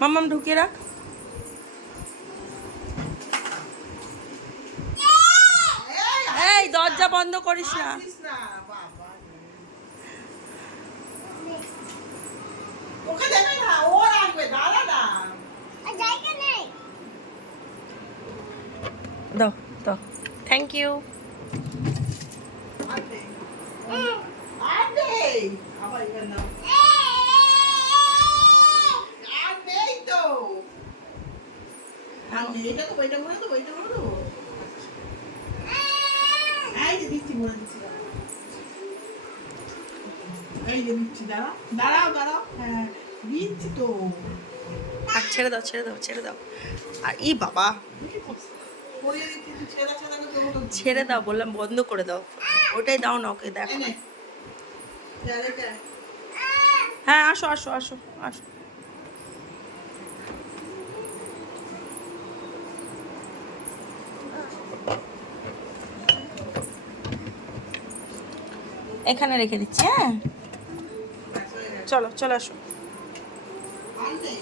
মাম্মাম ঢুকিয়ে রাখ। এই দরজা বন্ধ করিস না। ওকে দেবে না, ও রাখবে, দাঁড়া না। জায়গা নেই। দাও দাও, থ্যাংক ইউ। আর নেই, আবার এবার নাও। আর নেই তো। আর নেই, এটা তো বইটা বলে দেবো, এটা বলে দেবো। এই যে দিচ্ছি, বলে দিচ্ছি, দাঁড়াও। এই যে দিচ্ছি, দাঁড়াও, দাঁড়াও, দাঁড়াও। হ্যাঁ, দিচ্ছি তো। আর ছেড়ে দাও ছেড়ে দাও ছেড়ে দাও। আর ই বাবা, পরিয়ে দিচ্ছি, তুই ছেঁড়া ছেঁড়া করে দেবো তো। ছেড়ে দাও বললাম, বন্ধ করে দাও। ওটাই দাও না ওকে, দেখো। এনে। ছেড়ে দে। হ্যাঁ আসো আসো আসো আসো। এখানে রেখে দিচ্ছি। হ্যাঁ, চলো চলে আসো। আর নেই।